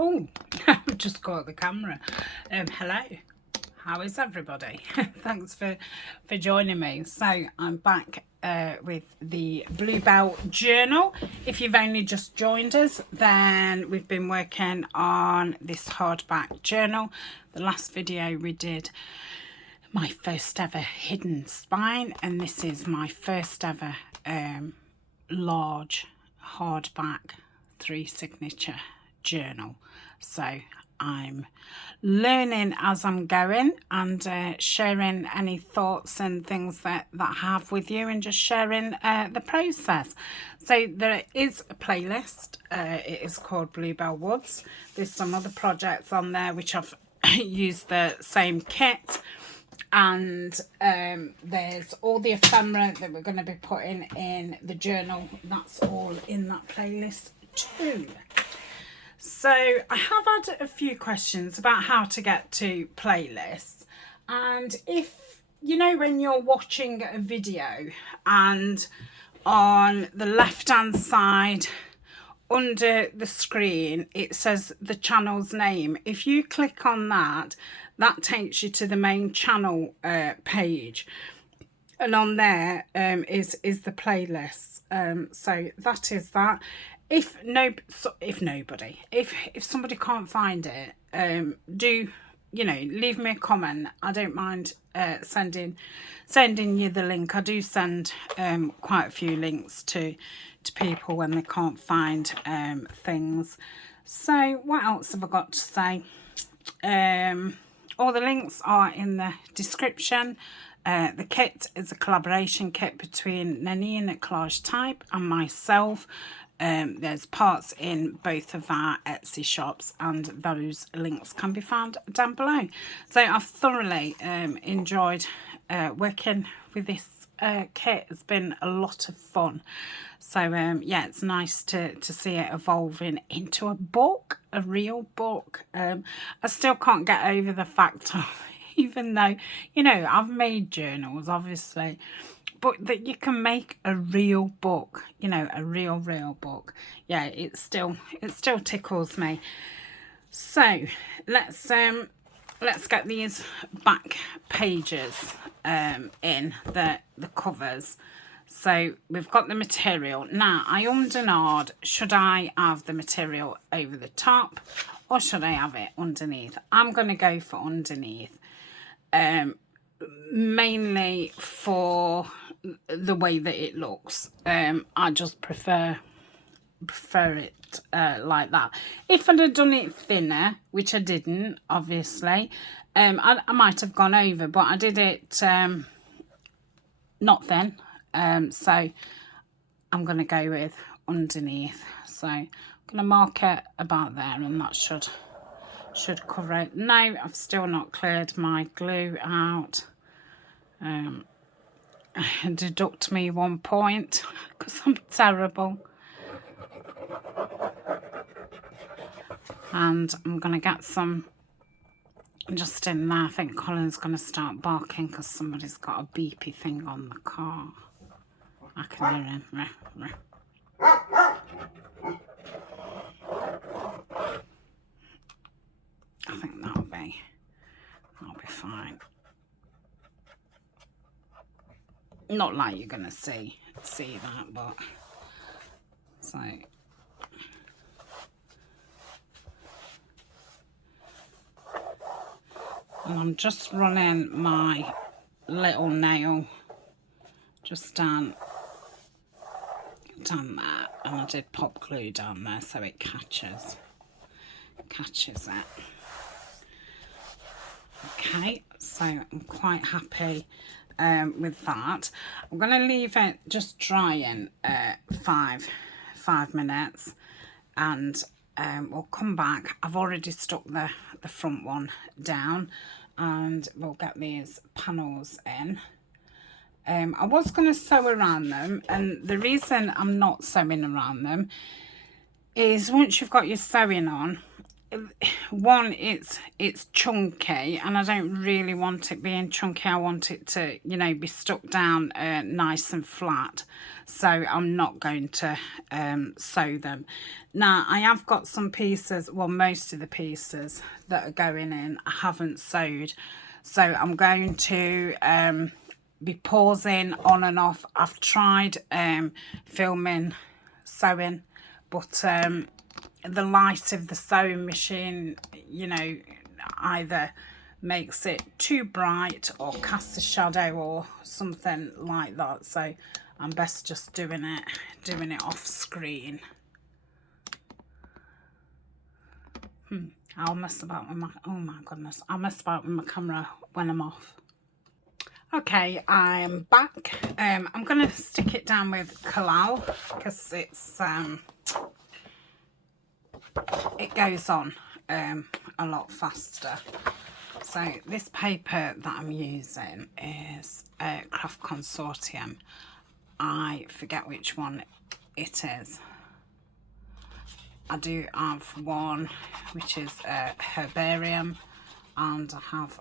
Oh, I've just caught the camera. Hello, how is everybody? Thanks for joining me. So I'm back with the BlueBell journal. If you've only just joined us, then we've been working on this hardback journal. The last video we did my first ever hidden spine, and this is my first ever large hardback 3 signature journal. So I'm learning as I'm going and sharing any thoughts and things that I have with you, and just sharing the process. So there is a playlist. It is called BlueBell Woods. There's some other projects on there which I've used the same kit, and there's all the ephemera that we're going to be putting in the journal. That's all in that playlist too. So I have had a few questions about how to get to playlists, and if you know, when you're watching a video and on the left hand side under the screen it says the channel's name, if you click on that, that takes you to the main channel page, and on there is the playlist. So that is that. If somebody can't find it, do, you know, leave me a comment. I don't mind sending you the link. I do send quite a few links to people when they can't find things. So what else have I got to say? All the links are in the description. The kit is a collaboration kit between Tania at Collage Type and myself. There's parts in both of our Etsy shops, and those links can be found down below. So I've thoroughly enjoyed working with this kit. It's been a lot of fun. So yeah, it's nice to see it evolving into a book, a real book. I still can't get over the fact of, even though, you know, I've made journals obviously, but that you can make a real book, you know, a real book. Yeah, it still tickles me. So let's get these back pages in the covers. So we've got the material. Now I ummed and ahed, should I have the material over the top or should I have it underneath? I'm going to go for underneath, mainly for the way that it looks. I just prefer it like that. If I'd have done it thinner, which I didn't, obviously, I might have gone over, but I did it not thin. So I'm going to go with underneath. So I'm going to mark it about there, and that should cover it. No, I've still not cleared my glue out. Deduct me 1 point because I'm terrible. And I'm going to get some just in there. I think Colin's going to start barking because somebody's got a beepy thing on the car. I can hear him. I think that'll be fine. Not like you're gonna see that, but so and I'm just running my little nail just down there, and I did pop glue down there so it catches it. Okay, so I'm quite happy with that. I'm going to leave it just drying 5 minutes, and we'll come back. I've already stuck the front one down, and we'll get these panels in. I was going to sew around them, and the reason I'm not sewing around them is once you've got your sewing on, one, it's chunky, and I don't really want it being chunky. I want it to, you know, be stuck down nice and flat, so I'm not going to sew them. Now I have got some pieces, well, most of the pieces that are going in I haven't sewed, so I'm going to be pausing on and off. I've tried filming sewing, but the light of the sewing machine, you know, either makes it too bright or casts a shadow or something like that, so I'm best just doing it off screen. I'll mess about with my, oh my goodness, I'll mess about with my camera when I'm off. Okay, I'm back. I'm gonna stick it down with collal because it's it goes on a lot faster. So this paper that I'm using is Craft Consortium. I forget which one it is. I do have one which is herbarium, and I have,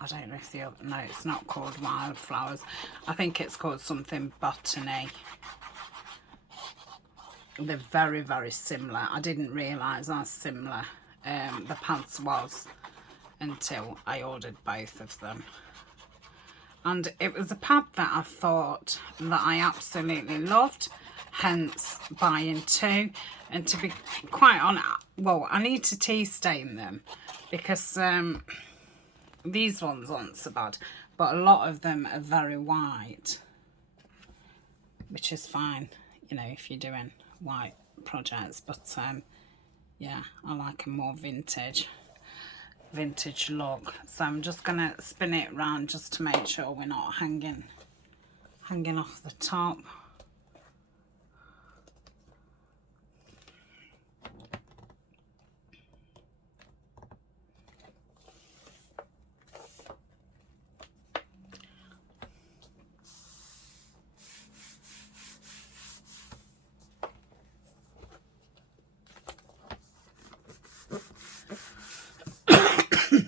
I don't know if the other, no, it's not called wildflowers. I think it's called something botany. They're very, very similar. I didn't realise how similar the pants was until I ordered both of them. And it was a pad that I thought that I absolutely loved, hence buying two. And to be quite honest, well, I need to tea stain them because these ones aren't so bad, but a lot of them are very white, which is fine, you know, if you're doing white projects. But yeah, I like a more vintage look. So I'm just gonna spin it round just to make sure we're not hanging off the top.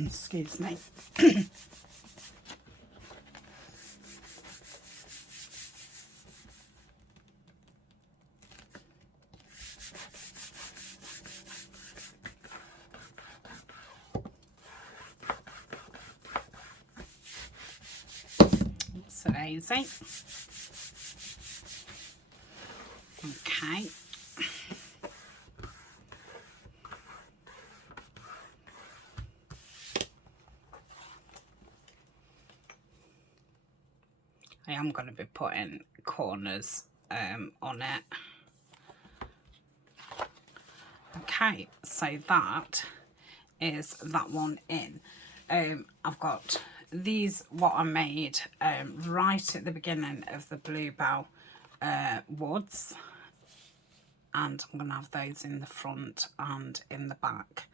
Excuse me. So easy. Okay. I am going to be putting corners on it. Okay, so that is that one in. I've got these, what I made right at the beginning of the BlueBell Woods, and I'm going to have those in the front and in the back.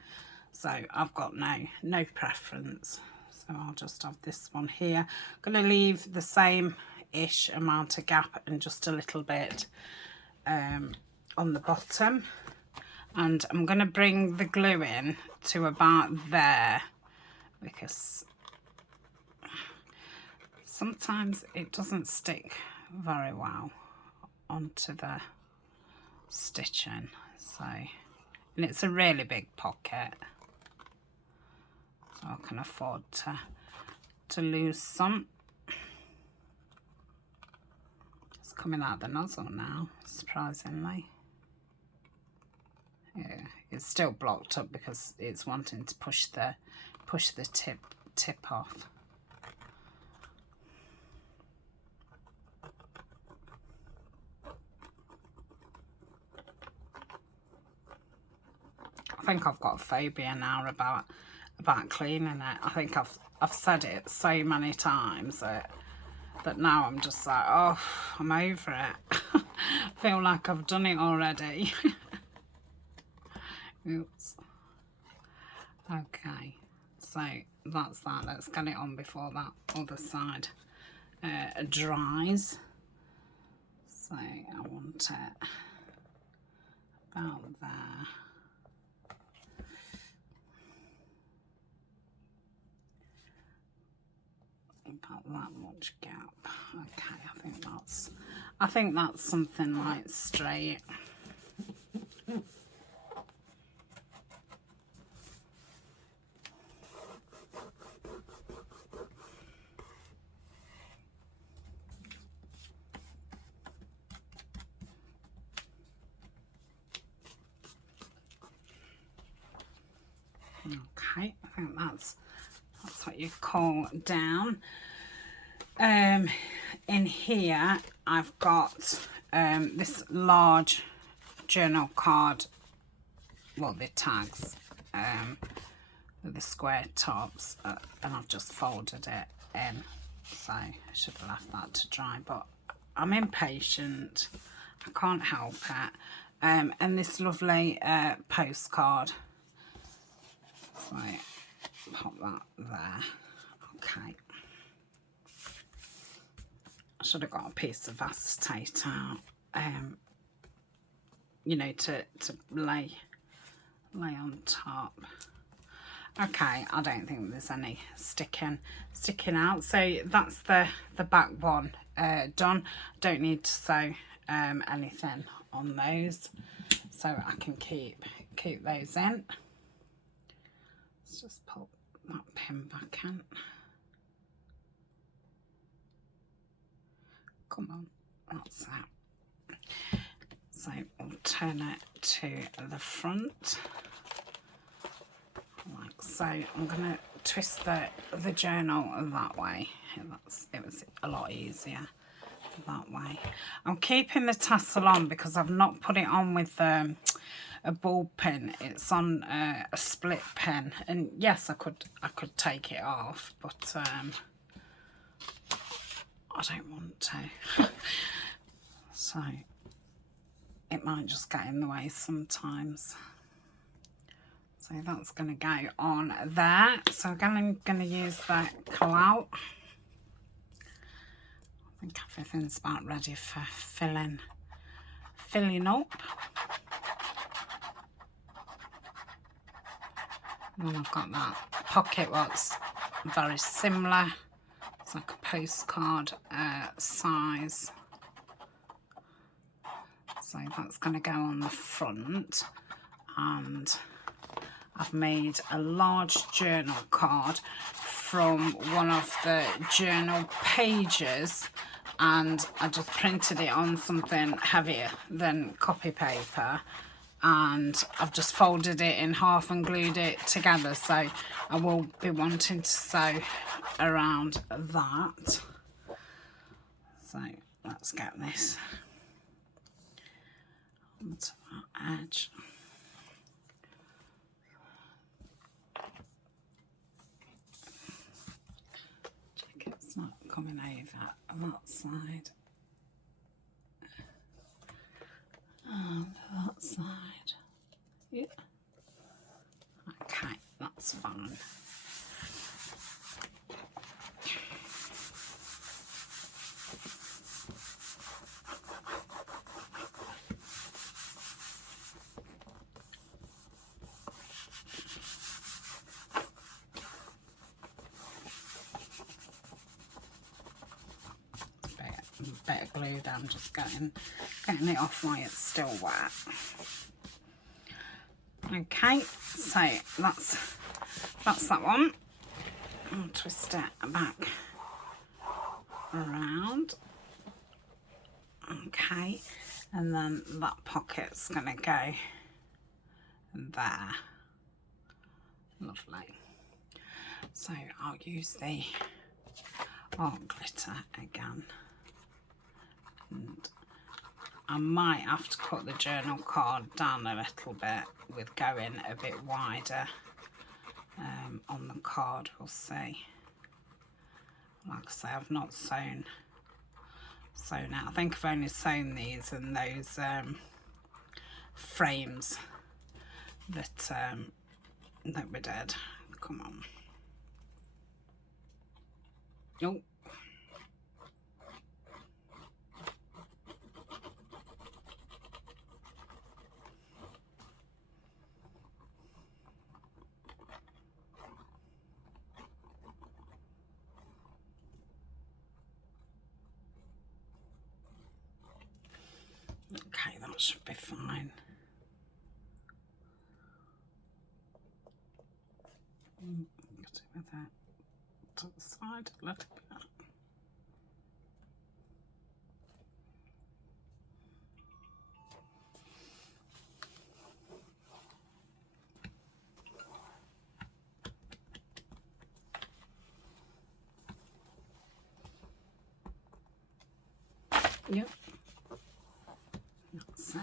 So I've got no preference. So I'll just have this one here. I'm going to leave the same-ish amount of gap and just a little bit on the bottom. And I'm going to bring the glue in to about there, because sometimes it doesn't stick very well onto the stitching. So, and it's a really big pocket, so I can afford to lose some. It's coming out the nozzle now, surprisingly. Yeah, it's still blocked up because it's wanting to push the tip off. I think I've got a phobia now about cleaning it. I think I've said it so many times that now I'm just like, oh, I'm over it. I feel like I've done it already. Oops. Okay, so that's that. Let's get it on before that other side dries. So I want it about there. about that much gap. Okay, I think that's something like straight. Okay, I think that's what you call down. In here I've got this large journal card, well, the tags with the square tops, and I've just folded it in, so I should have left that to dry, but I'm impatient, I can't help it. And this lovely postcard, so pop that there. Okay, I should have got a piece of acetate out, you know, to lay on top. Okay, I don't think there's any sticking out, so that's the back one done. Don't need to sew anything on those, so I can keep those in. Let's just put that pin back in. Come on, that's that. So we'll turn it to the front, like so. I'm going to twist the journal that way. It was a lot easier that way. I'm keeping the tassel on because I've not put it on with a ball pin. It's on a split pin, and yes, I could take it off, but I don't want to. So it might just get in the way sometimes. So that's going to go on there. So I'm going to use the clout. I think everything's about ready for filling up. And then I've got that pocket what's very similar. It's like a postcard size. So that's going to go on the front, and I've made a large journal card from one of the journal pages, and I just printed it on something heavier than copy paper, and I've just folded it in half and glued it together, so I will be wanting to sew around that. So let's get this onto that edge. Check it's not coming over on that side and that side. Yeah. Okay, that's fine. Bit of glue down, just getting it off while it's still wet. Okay, so that's that one. I'll twist it back around. Okay, and then that pocket's gonna go there. Lovely. So I'll use the art glitter again. And I might have to cut the journal card down a little bit with going a bit wider on the card. We'll see. Like I say, I've not sewn out. I think I've only sewn these and those frames that we did. Come on. Oh. should be fine. Cut it with that to the side a little bit. Yep, that's it.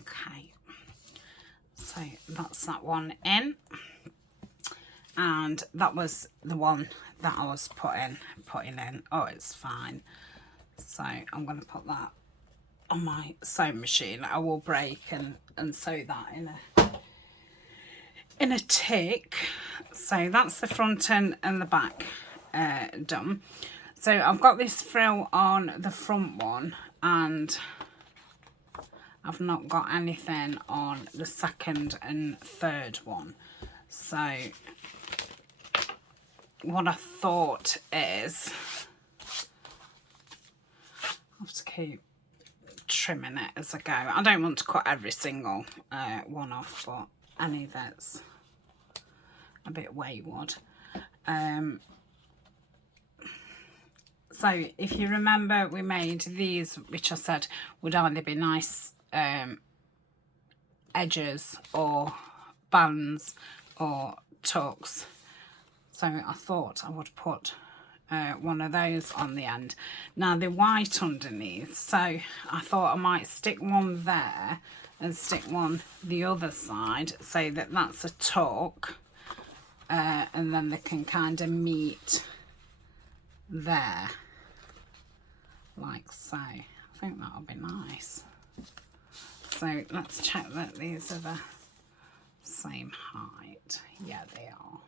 Okay, so that's that one in, and that was the one that I was putting in. Oh, it's fine. So I'm going to put that on my sewing machine. I will break and sew that in a tick. So that's the front and the back done. So I've got this frill on the front one, and I've not got anything on the second and third one. So what I thought is, I have to keep trimming it as I go. I don't want to cut every single one off, but any that's a bit wayward. So if you remember, we made these, which I said would either be nice edges or bands or tucks. So I thought I would put one of those on the end. Now they're white underneath, so I thought I might stick one there and stick one the other side, so that that's a tuck, and then they can kind of meet there, like so. I think that'll be nice. So let's check that these are the same height. Yeah, they are.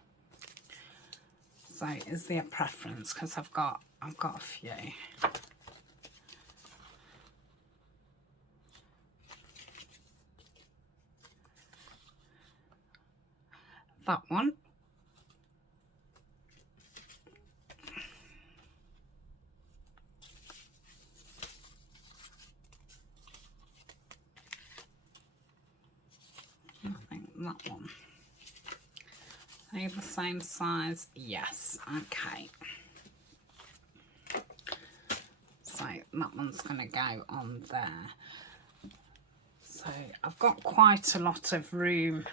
So is there a preference? Because I've got a few. That one. I think that one. Are they the same size? Yes. Okay. So that one's going to go on there. So I've got quite a lot of room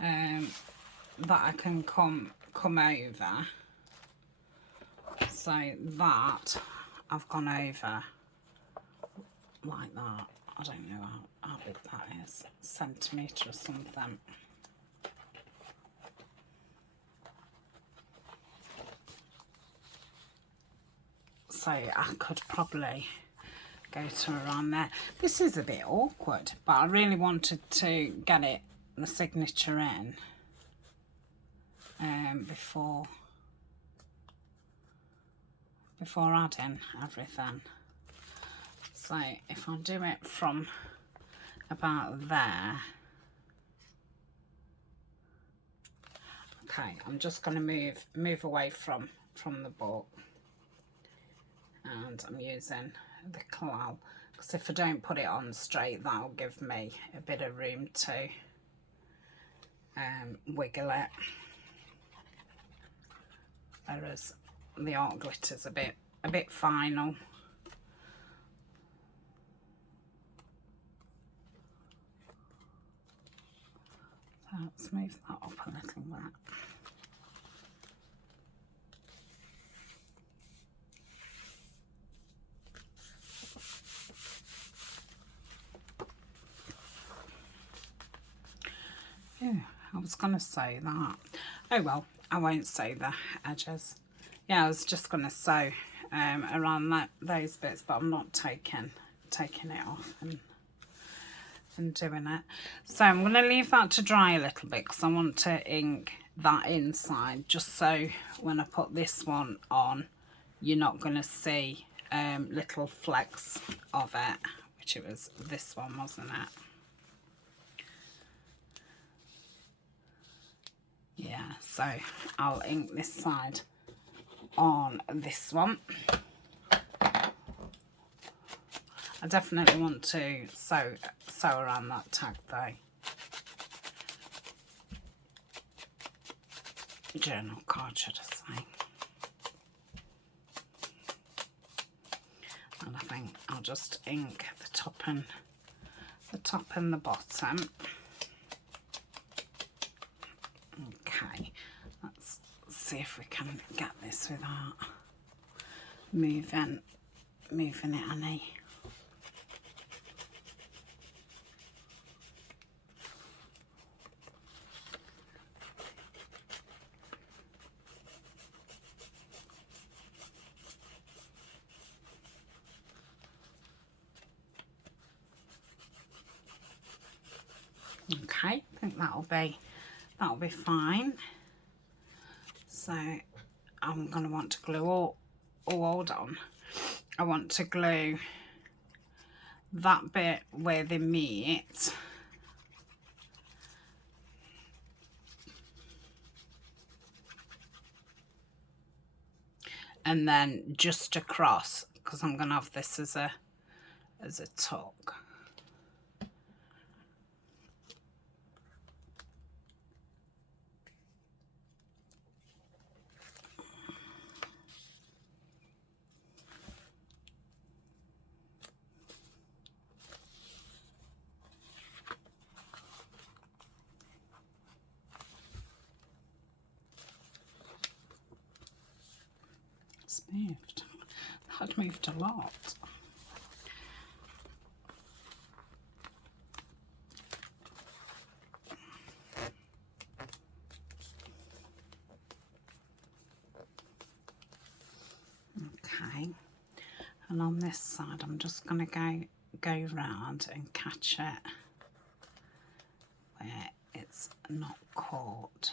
that I can come over. So that I've gone over like that. I don't know how big that is, a centimetre or something. So I could probably go to around there. This is a bit awkward, but I really wanted to get it, the signature in before adding everything. So if I do it from about there, okay, I'm just going to move away from the book, and I'm using the claw, because if I don't put it on straight, that'll give me a bit of room to wiggle it, whereas the art glitter's a bit final. So let's move that up a little bit. Yeah, I was going to say that. Oh well, I won't sew the edges. Yeah, I was just going to sew around those bits, but I'm not taking it off and nothing doing it. So I'm going to leave that to dry a little bit because I want to ink that inside, just so when I put this one on, you're not going to see little flecks of it, which it was this one, wasn't it? Yeah, so I'll ink this side on this one. I definitely want to sew around that tag though. Journal card, should I say. And I think I'll just ink the top and the bottom. Okay, let's see if we can get this without moving it any. Okay, I think that'll be fine. So I'm going to want to glue all hold on. I want to glue that bit where they meet and then just across, because I'm going to have this as a tuck. It's moved. That moved a lot. Okay, and on this side I'm just going to go round and catch it where it's not caught.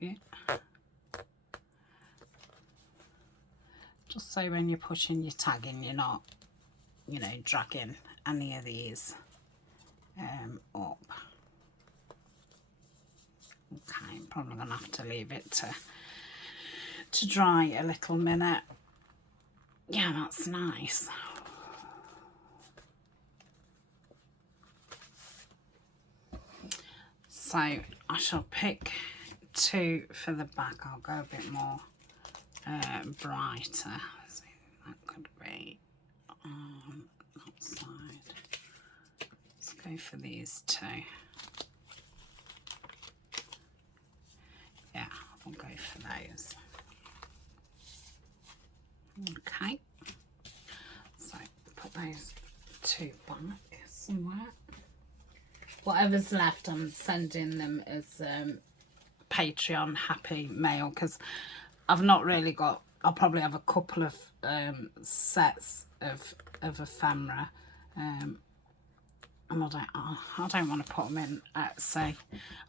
Yeah. Just so when you're pushing your tag in, you're not, you know, dragging any of these up. Okay, I'm probably going to have to leave it to dry a little minute. Yeah, that's nice. So I shall pick 2 for the back. I'll go a bit more brighter. So that could be on that side. Let's go for these 2. Yeah, I'll go for those. Okay, so put those 2 back somewhere. Whatever's left, I'm sending them as Patreon happy mail, because I've not really got, I'll probably have a couple of sets of ephemera, and I don't want to put them in say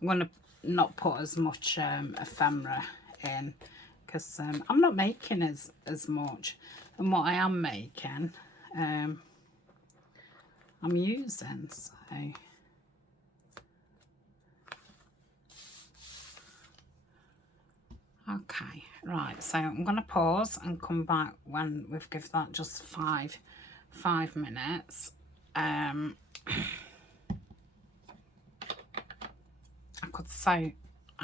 I'm going to not put as much ephemera in, because I'm not making as much, and what I am making I'm using. So okay, right, so I'm going to pause and come back when we've given that just five minutes. I could sew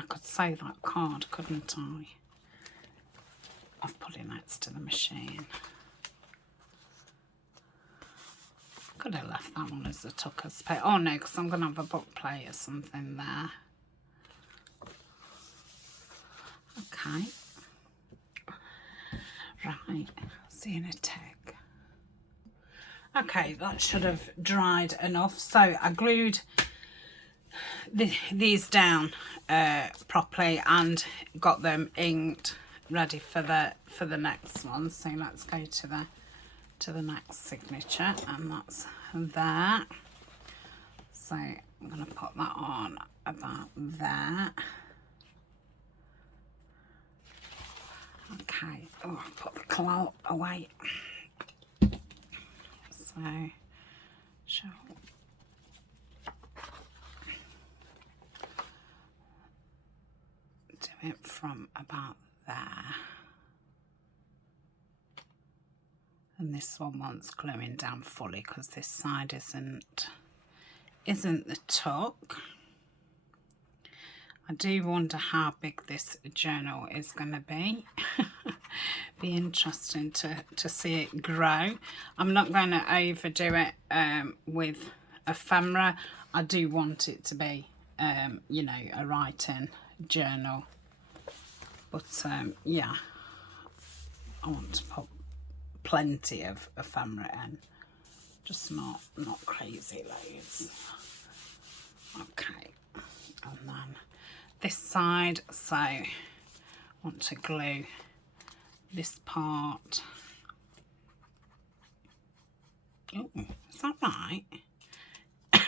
that card, couldn't I? I've put it next to the machine. Could have left that one as a tucker space. Oh no, because I'm going to have a book play or something there. Okay. Right, see you in a tick. Okay, that should have dried enough. So I glued these down properly and got them inked ready for the next one. So let's go to to the next signature, and that's there. So I'm going to put that on about there. Okay, oh, I've put the clout away. So, shall do it from about there. And this one wants gluing down fully because this side isn't the tuck. I do wonder how big this journal is going to be. Be interesting to see it grow. I'm not going to overdo it with ephemera. I do want it to be, you know, a writing journal. But yeah, I want to put plenty of ephemera in. Just not crazy loads. Okay, and then this side, so I want to glue this part. Oh, is that right?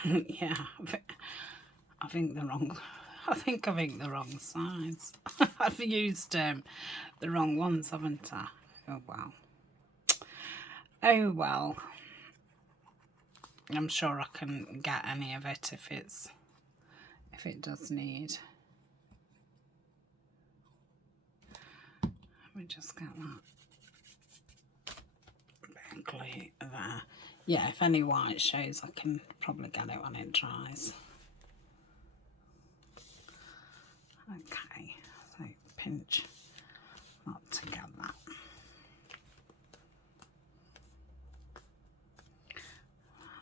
Yeah, I think the wrong sides. I've used the wrong ones, haven't I? Oh well. Oh well. I'm sure I can get any of it if it does need. Let me just get that bit of glue there. Yeah, if any white shows, I can probably get it when it dries. Okay, so pinch that together.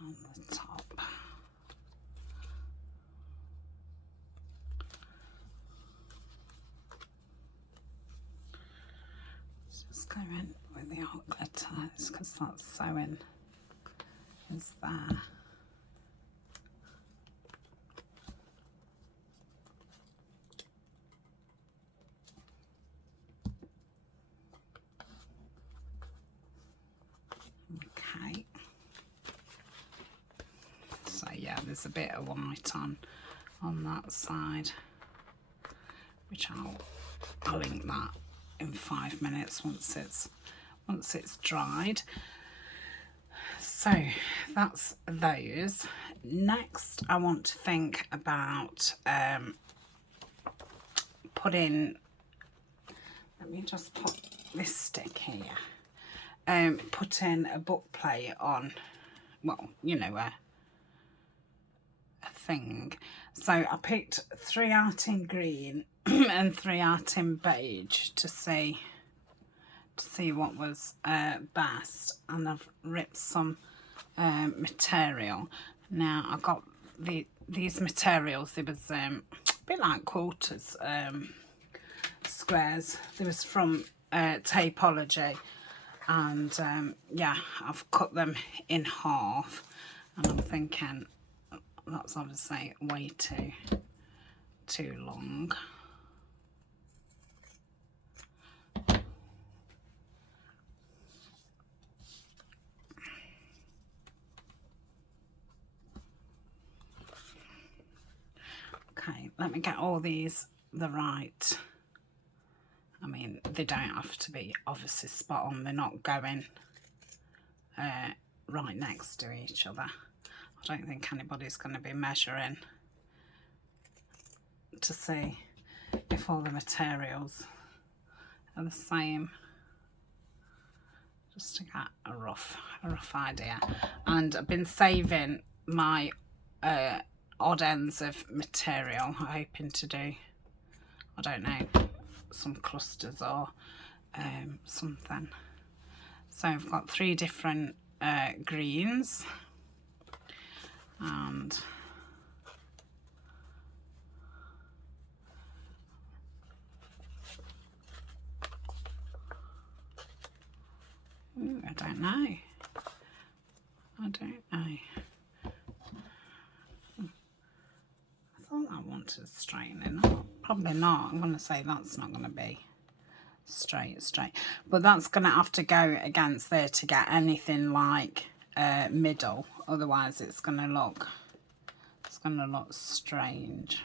On the top. Just go in with the art glitter because that's sewing is there. Okay. So yeah, there's a bit of white on that side, which I'll ink that in 5 minutes once it's dried. So that's those. Next, I want to think about putting. Let me just put this stick here. Putting a book plate on. Well, you know, a thing. So I picked 3 out in green and 3 out in beige to see what was best, and I've ripped some material. Now I got these materials. It was a bit like quarters squares. They was from Tapology, and yeah, I've cut them in half, and I'm thinking that's obviously way too long. Okay, let me get all these the right. I mean, they don't have to be obviously spot on. They're not going right next to each other. I don't think anybody's going to be measuring to see if all the materials are the same. Just to get a rough idea. And I've been saving my odd ends of material, hoping to do, I don't know, some clusters or something. So I've got 3 different greens, and I don't know. I thought I wanted straightening up. Probably not. I'm going to say that's not going to be straight. But that's going to have to go against there to get anything like middle. Otherwise it's going to look strange.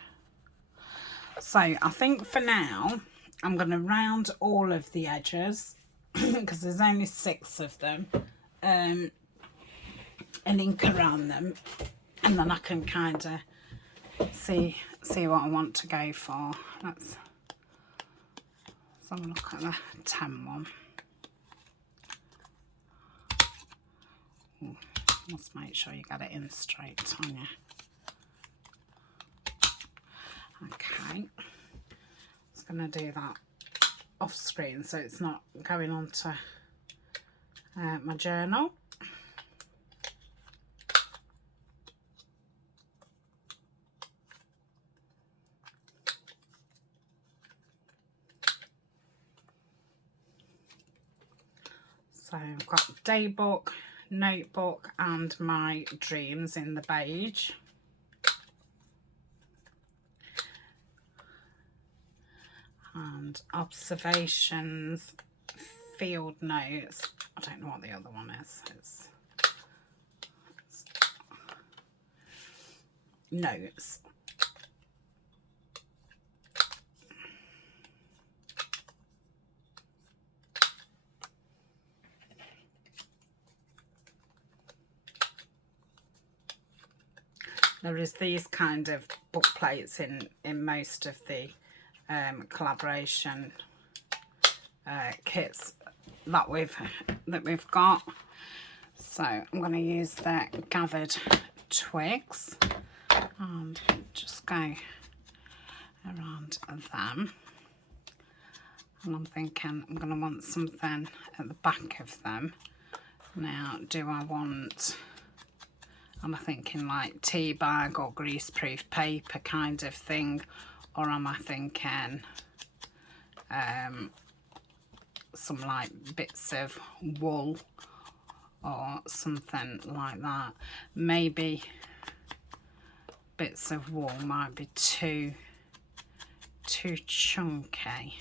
So I think for now I'm going to round all of the edges because there's only 6 of them, and ink around them, and then I can kind of see what I want to go for. Let's have a look at the 10 one. Ooh, must make sure you get it in straight, Tania. Okay, I was going to do that off screen so it's not going on to my journal. So I've got daybook, notebook and my dreams in the beige. And observations, field notes. I don't know what the other one is. It's notes. There is these kind of book plates in most of the collaboration kits that we've got. So I'm going to use the gathered twigs and just go around them. And I'm thinking I'm going to want something at the back of them. Now, do I want... Am I thinking like tea bag or greaseproof paper kind of thing, or am I thinking some like bits of wool or something like that? Maybe bits of wool might be too chunky,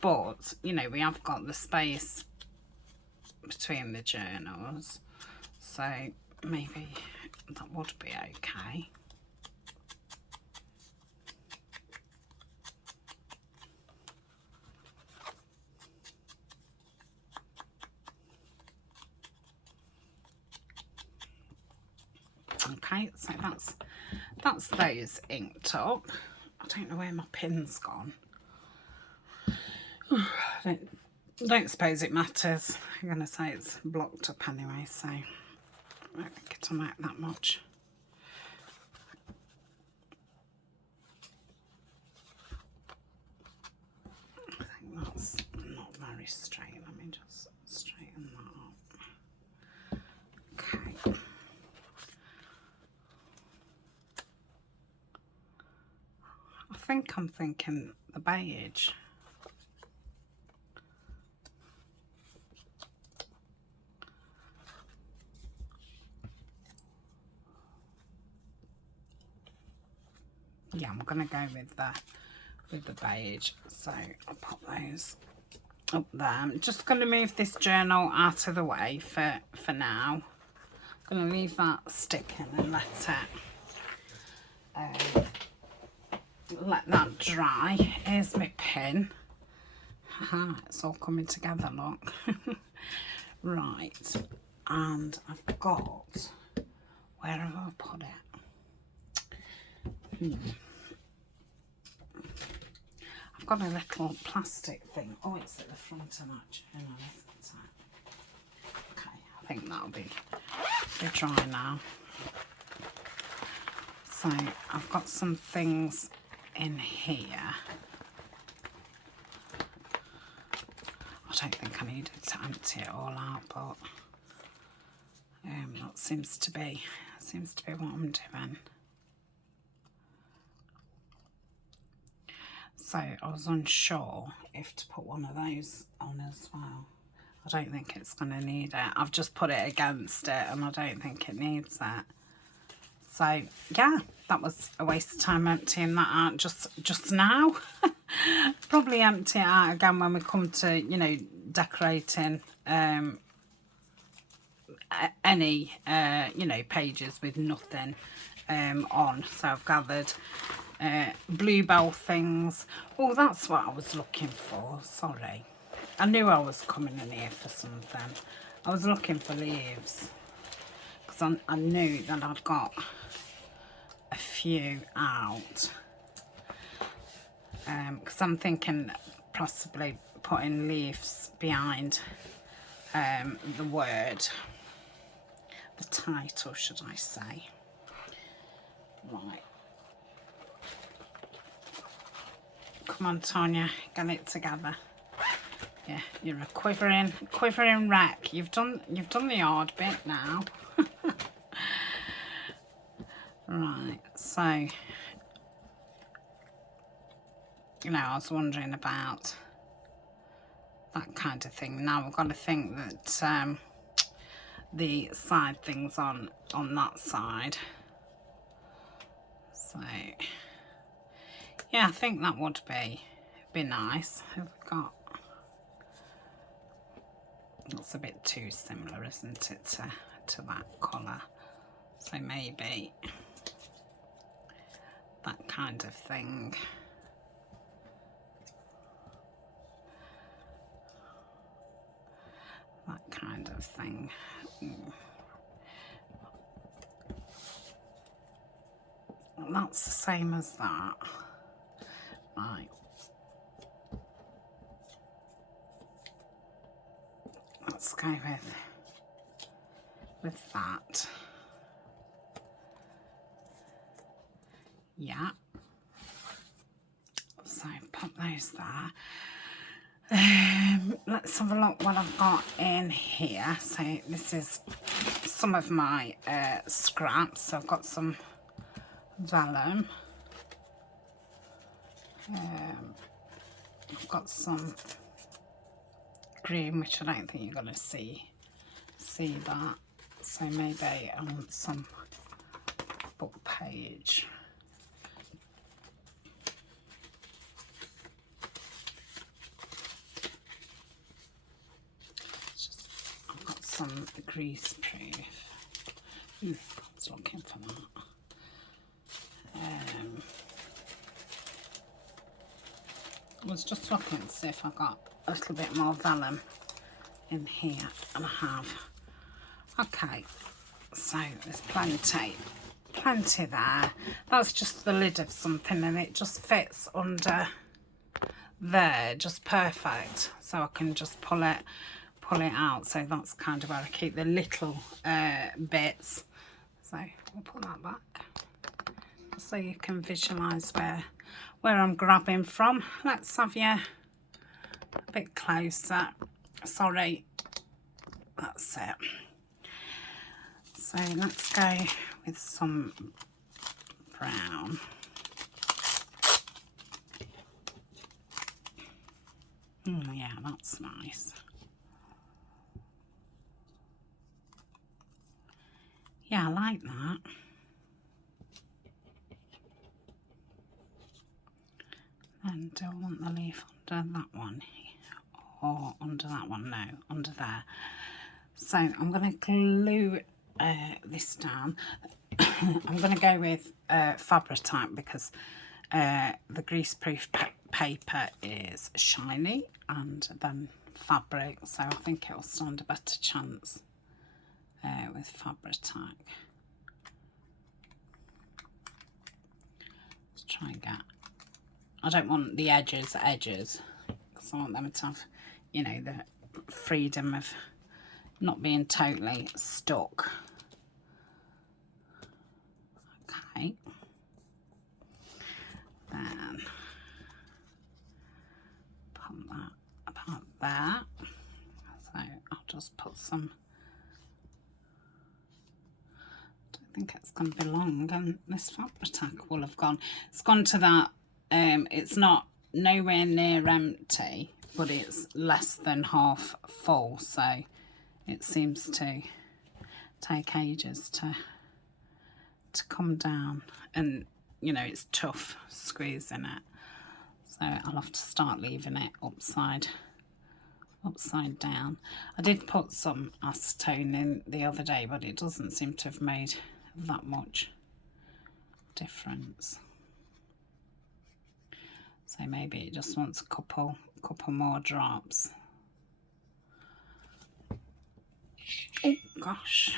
but you know, we have got the space between the journals, so maybe that would be okay. Okay, so that's those inked up. I don't know where my pin's gone. I don't suppose it matters. I'm going to say it's blocked up anyway, so I don't think it'll make that much. I think that's not very straight. Let me just straighten that up. Okay. I think I'm thinking the beige. Yeah, I'm gonna go with the beige. So I'll put those up there. I'm just gonna move this journal out of the way for now. I'm gonna leave that sticking and let that dry. Here's my pin. Haha, it's all coming together, look. Right, and I've got, where have I put it? I've got a little plastic thing. Oh, it's at the front of that journal, isn't it? Okay, I think that'll be dry now. So I've got some things in here. I don't think I needed to empty it all out, but that seems to be what I'm doing. So I was unsure if to put one of those on as well. I don't think it's going to need it. I've just put it against it and I don't think it needs it. So yeah, that was a waste of time emptying that out just now. Probably empty it out again when we come to, you know, decorating any, you know, pages with nothing on. So I've gathered bluebell things. Oh, that's what I was looking for. Sorry. I knew I was coming in here for something. I was looking for leaves because I knew that I'd got a few out. Because I'm thinking possibly putting leaves behind the word, the title, should I say. Right. Come on, Tania, get it together. Yeah, you're a quivering wreck. You've done the hard bit now. Right, so, you know, I was wondering about that kind of thing. Now we've got to think that the side things on that side. So, yeah, I think that would be nice. Have we got? It's a bit too similar, isn't it, to that colour? So maybe that kind of thing. That kind of thing. Well, that's the same as that. Right. Let's go with that. Yeah. So pop those there. Let's have a look what I've got in here. So this is some of my scraps. So I've got some vellum. I've got some green, which I don't think you're going to see that. So maybe I want some book page. I've got some grease proof. I was looking for that. I was just looking to see if I got a little bit more vellum in here, and I have. Okay, so there's plenty there. That's just the lid of something, and it just fits under there just perfect, so I can just pull it out. So that's kind of where I keep the little bits. So we'll put that back so you can visualize where I'm grabbing from. Let's have you a bit closer. Sorry, that's it. So let's go with some brown. Yeah, that's nice. Yeah, I like that. And do I want the leaf under that one or under that one? No, under there. So I'm going to glue this down. I'm going to go with Fabric because the greaseproof paper is shiny and then fabric, so I think it'll stand a better chance with Fabric. Let's try and get. I don't want the edges because I want them to have, you know, the freedom of not being totally stuck. Okay. Then put that about there. So I'll just put some. I don't think it's going to be long, and this Fabric will have gone. It's gone to that. It's not nowhere near empty, but it's less than half full, so it seems to take ages to come down, and you know it's tough squeezing it. So I'll have to start leaving it upside down. I did put some acetone in the other day, but it doesn't seem to have made that much difference. So maybe it just wants a couple more drops. Oh gosh,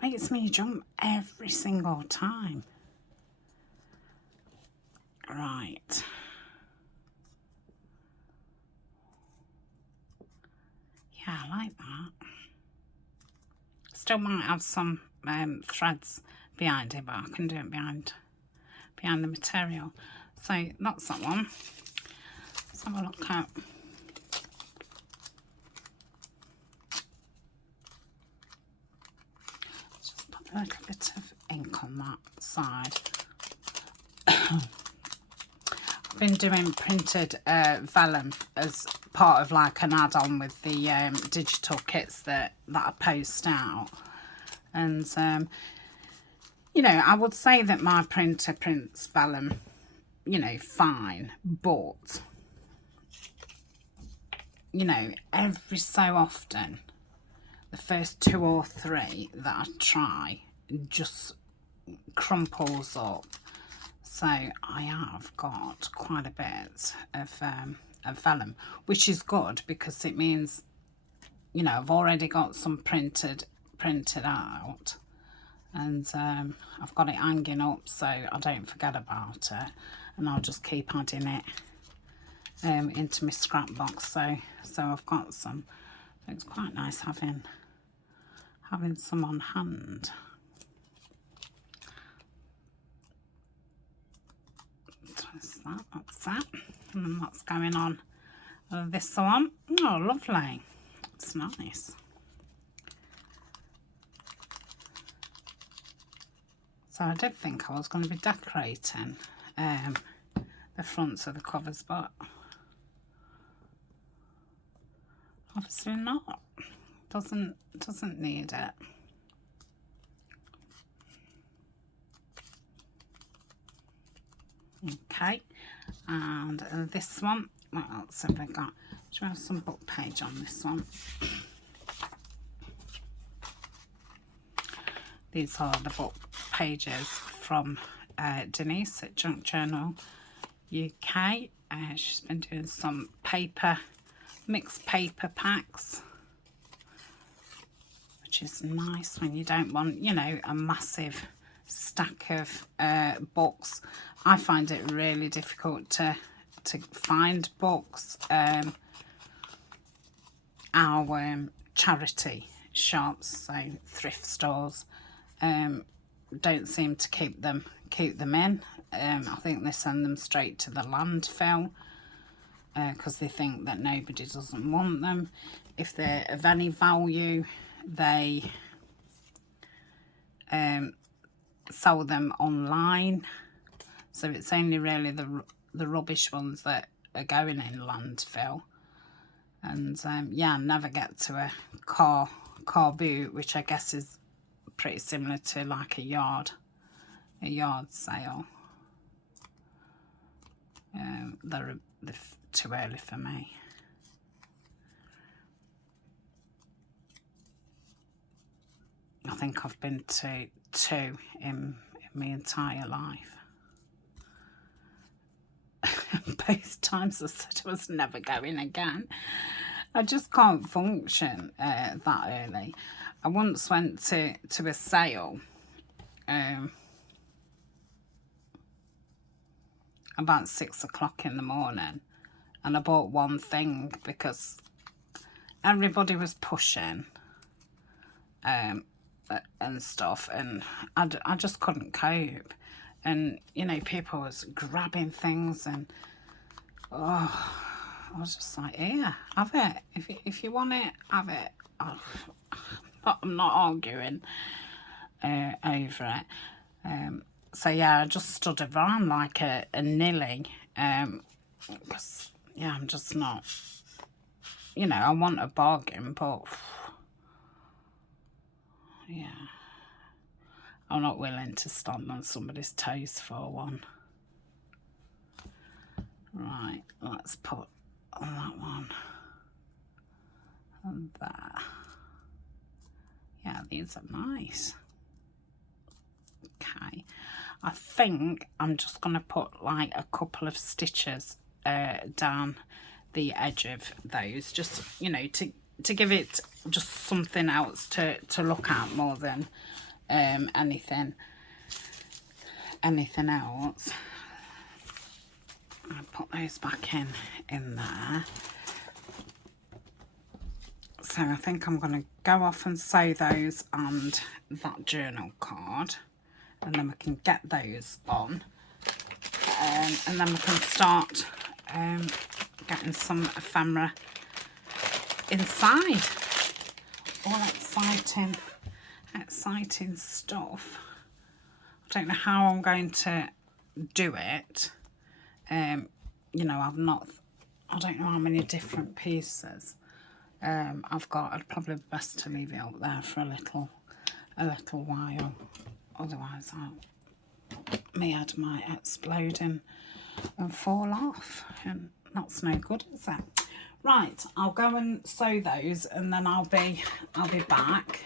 makes me jump every single time. Right. Yeah, I like that. Still might have some threads behind it, but I can do it behind the material. So that's that one. Let's have a look at. Let's just put a little bit of ink on that side. I've been doing printed vellum as part of like an add-on with the digital kits that I post out, and you know, I would say that my printer prints vellum, you know, fine, but you know, every so often the first 2 or 3 that I try just crumples up. So I have got quite a bit of vellum, which is good because it means, you know, I've already got some printed out, and I've got it hanging up so I don't forget about it, and I'll just keep adding it into my scrap box. So I've got some. So it's quite nice having some on hand. That's that, and then that's going on this one. Oh, lovely. It's nice. So I did think I was going to be decorating the fronts of the covers, but obviously not. Doesn't need it. Okay, and this one, what else have I got? Should we have some book page on this one? These are the book pages from Denise at Junk Journal UK. She's been doing some mixed paper packs, which is nice when you don't want, you know, a massive stack of books. I find it really difficult to find books. Our charity shops, so thrift stores, don't seem to keep them in. I think they send them straight to the landfill because they think that nobody doesn't want them. If they're of any value, they sell them online. So it's only really the rubbish ones that are going in landfill. And yeah, I never get to a car boot, which I guess is pretty similar to like a yard sale. They're too early for me. I think I've been to 2 in my entire life. Both times I said I was never going again. I just can't function that early. I once went to a sale about 6 o'clock in the morning, and I bought one thing because everybody was pushing and stuff, and I just couldn't cope. And you know, people was grabbing things, and oh, I was just like, here, have it. If you want it, have it. Oh, I'm not arguing over it. So yeah, I just stood around like a nilly, because yeah, I'm just not, you know, I want a bargain, but yeah, I'm not willing to stand on somebody's toes for one. Right, let's put on that one and there. Yeah, these are nice. Okay, I think I'm just going to put like a couple of stitches down the edge of those, just, you know, to give it just something else to look at more than anything else. I'll put those back in there. So I think I'm going to go off and sew those and that journal card, and then we can get those on, and then we can start getting some ephemera inside. All exciting stuff. I don't know how I'm going to do it. You know, I don't know how many different pieces I've got. I'd probably best to leave it up there for a little while, otherwise my head might explode and fall off, and that's no good, is it? Right, I'll go and sew those, and then I'll be back.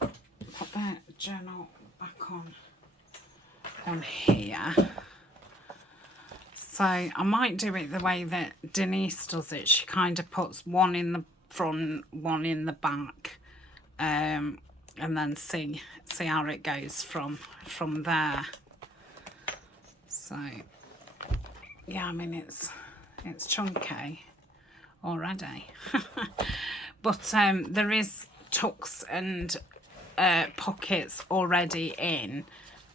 Put the journal back on here. So I might do it the way that Denise does it. She kind of puts one in the front, one in the back, and then see how it goes from there. So yeah, I mean it's chunky already. But there is tucks and pockets already in,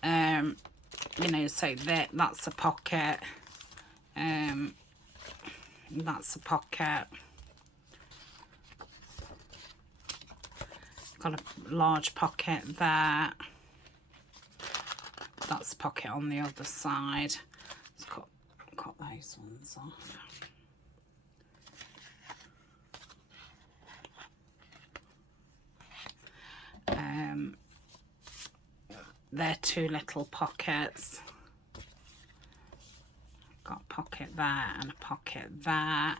you know, so that's a pocket, that's a pocket. Got a large pocket there. That's a pocket on the other side. Let's cut those ones off. They're two little pockets. Got a pocket there and a pocket there.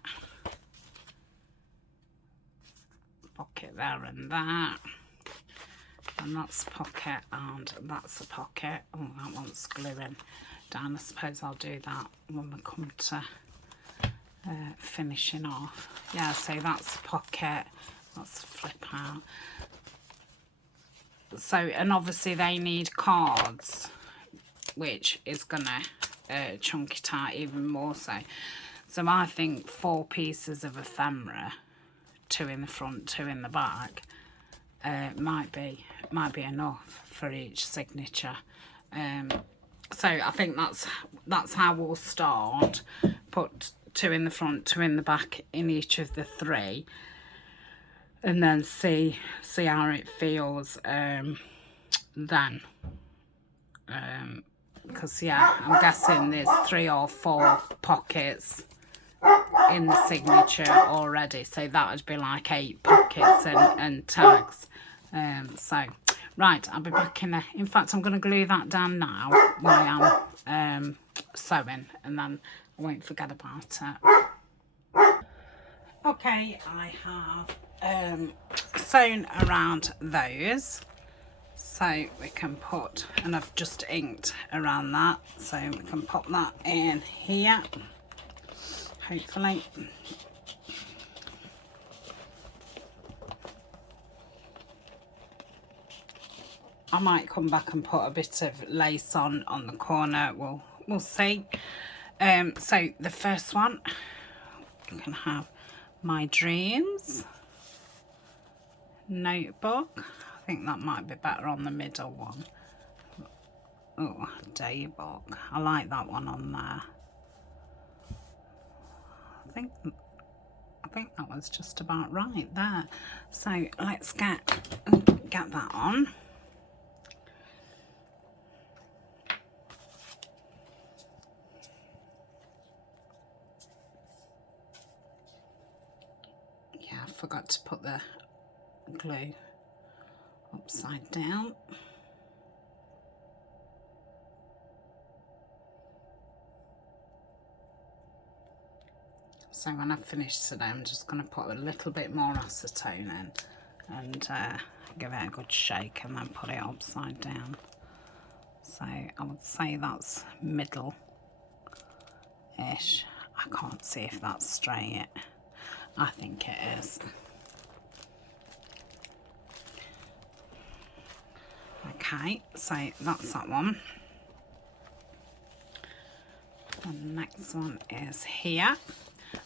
Pocket there and that. And that's a pocket and that's a pocket. Oh, that one's gluing down. I suppose I'll do that when we come to finishing off. Yeah, so that's a pocket. That's a flip out. So, and obviously they need cards, which is gonna chunk it out even more so. So I think 4 pieces of ephemera, 2 in the front, 2 in the back, might be enough for each signature. So I think that's how we'll start. Put 2 in the front, 2 in the back in each of the 3, and then see how it feels then. Because yeah, I'm guessing there's 3 or 4 pockets in the signature already, so that would be like 8 pockets and tags. So right, I'll be back in fact I'm going to glue that down now while I'm sewing, and then I won't forget about it. Okay, I have sewn around those, so we can put, and I've just inked around that, so we can pop that in here, hopefully. I might come back and put a bit of lace on the corner, we'll see. So the first one, you can have My Dreams notebook. I think that might be better on the middle one. Oh, daybook. I like that one on there. I think that was just about right there. So let's get that on. Yeah, I forgot to put the glue upside down. So when I've finished today, I'm just going to put a little bit more acetone in and give it a good shake and then put it upside down. So I would say that's middle-ish. I can't see if that's straight. I think it is. Okay, so that's that one. And the next one is here.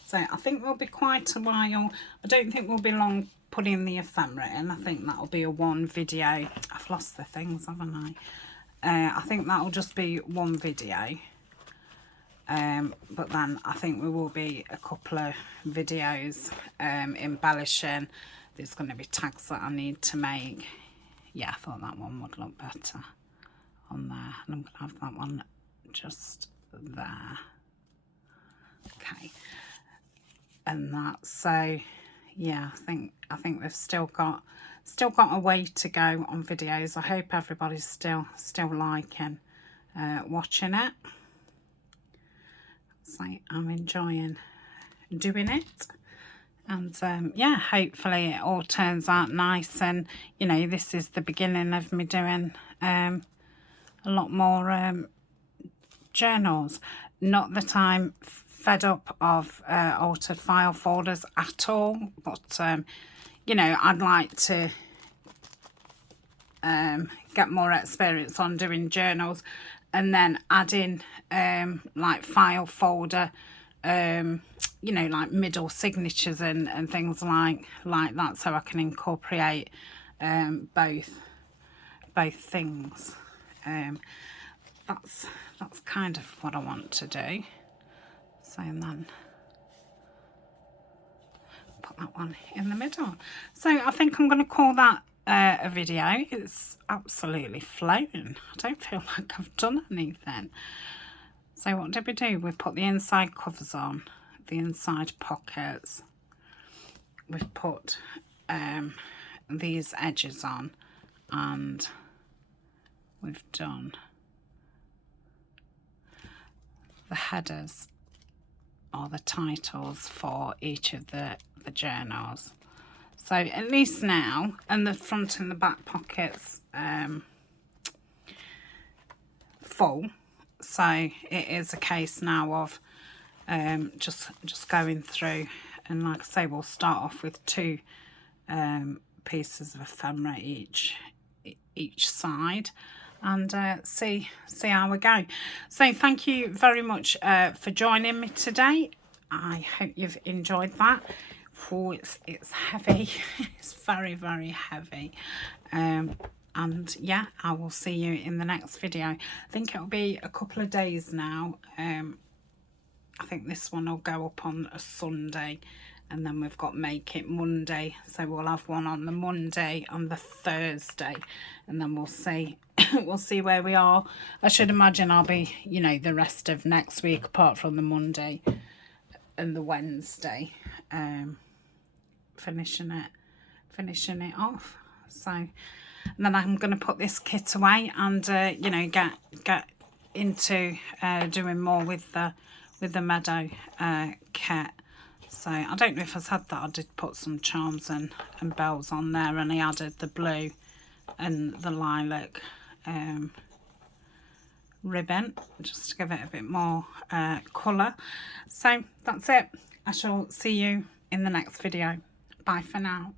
So I think we'll be quite a while. I don't think we'll be long putting the ephemera in. I think that'll be a one video. I've lost the things, haven't I? I think that'll just be one video. But then I think we will be a couple of videos embellishing. There's going to be tags that I need to make. Yeah, I thought that one would look better on there. And I'm going to have that one just there. Okay. And that, so yeah, I think we've still got a way to go on videos. I hope everybody's still liking watching it. So I'm enjoying doing it. And yeah, hopefully it all turns out nice. And you know, this is the beginning of me doing a lot more journals. Not that I'm fed up of altered file folders at all, but you know, I'd like to get more experience on doing journals and then adding like file folder, you know, like middle signatures and things like that, so I can incorporate both things. That's kind of what I want to do. So and then put that one in the middle. So I think I'm going to call that a video. It's absolutely flown. I don't feel like I've done anything. So what did we do? We put the inside covers on, the inside pockets. We've put these edges on, and we've done the headers or the titles for each of the journals. So at least now, and the front and the back pockets full. So it is a case now of just going through, and like I say, we'll start off with 2 pieces of ephemera each side, and see how we go. So thank you very much for joining me today. I hope you've enjoyed that. Oh, it's heavy. It's very, very heavy. And yeah, I will see you in the next video. I think it'll be a couple of days now. I think this one will go up on a Sunday, and then we've got Make It Monday, so we'll have one on the Monday, on the Thursday, and then we'll see we'll see where we are. I should imagine I'll be, you know, the rest of next week, apart from the Monday and the Wednesday, finishing it off. So, and then I'm going to put this kit away and you know, get into doing more with the Meadow kit. So I don't know if I said that I did put some charms and bells on there, and I added the blue and the lilac ribbon just to give it a bit more colour. So that's it. I shall see you in the next video. Bye for now.